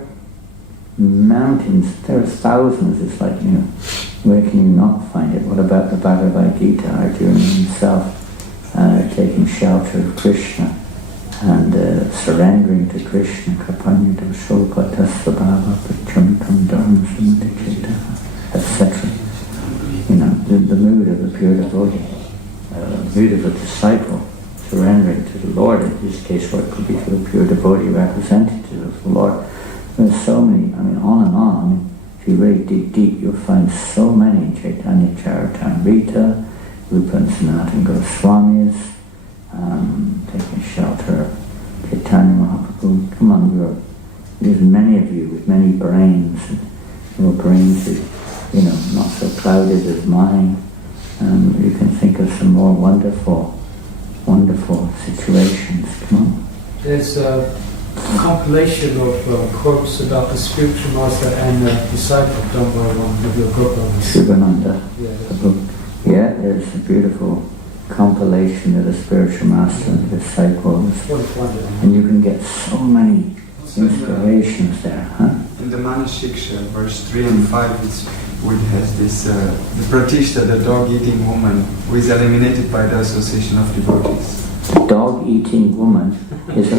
Mountains, there are thousands. It's like, where can you not find it? What about the Bhagavad Gita, Arjuna himself taking shelter of Krishna and surrendering to Krishna, Kapanyata Shopata Bhava Pachantam Dharma Samadhikita, etc. The mood of the pure devotee, mood of a disciple, surrendering to the Lord, in this case, what could be for the pure devotee representative of the Lord. There's so many, on and on. If you really dig deep, you'll find so many Chaitanya Charitamrita, Rupa and Sanatana Goswamis, taking shelter of Chaitanya Mahaprabhu. Come on, there's many of you with many brains, and your brains are, not so clouded as mine. You can think of some more wonderful situations. Come on. There's a compilation of quotes about the spiritual master and the disciple done by one of your Gopals. Shivananda. Yeah. Yeah, there's a beautiful compilation of the spiritual master and disciples. And you can get so many inspirations there, huh? In the Manashiksha, verse 3 and 5, it has this, the Pratishta, the dog-eating woman, who is eliminated by the association of devotees. The dog-eating woman is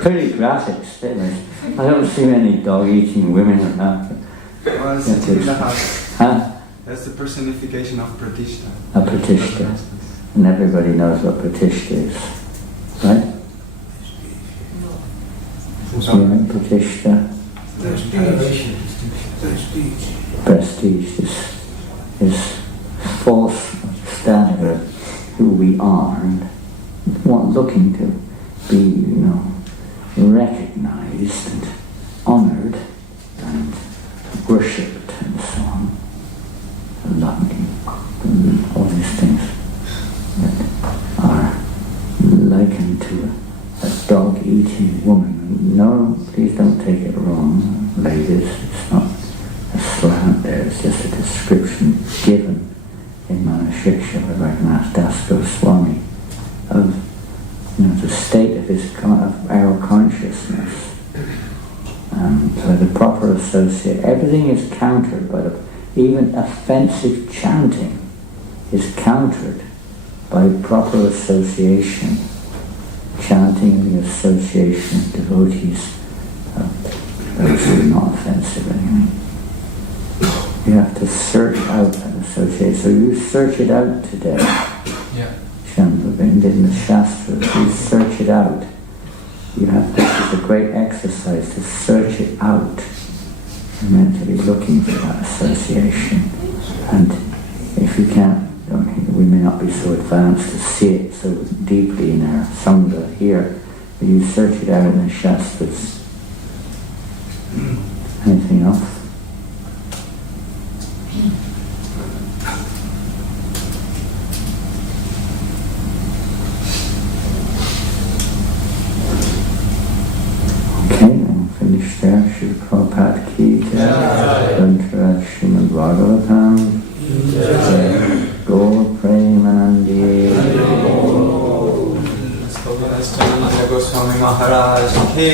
pretty graphic statement. I don't see many dog-eating women around. Well, sitting in the house. Huh? That's the personification of Pratishta. A Pratishta. And everybody knows what Pratishta is. Right? Yeah, Pratishta. Prestige is false understanding of who we are and looking to be, recognized and honored and worshipped and so on. Loving and all these things that are likened to a dog-eating woman. No, please don't take it wrong, ladies. It's not a slant there. It's just a description given in Manashiksha by Raghunath Das Goswami of the state of our consciousness. So the proper associate, everything is countered by even offensive chanting is countered by proper association, chanting in the association of devotees, those who are not offensive anyway. You have to search out an association. So you search it out today. Yeah. Shambhavinda in the Shastras, you search it out. You have to, it's a great exercise to search it out. You're meant to be looking for that association. And if you can't, we may not be so advanced to see it so deeply in our Sangha here, but you search it out in the Shastras. Anything else? Finish there. Shri Prabhupada ki jai. Dantraj Srimad Bhagavatam. Gaur Premanandi. Goswami Maharaj ki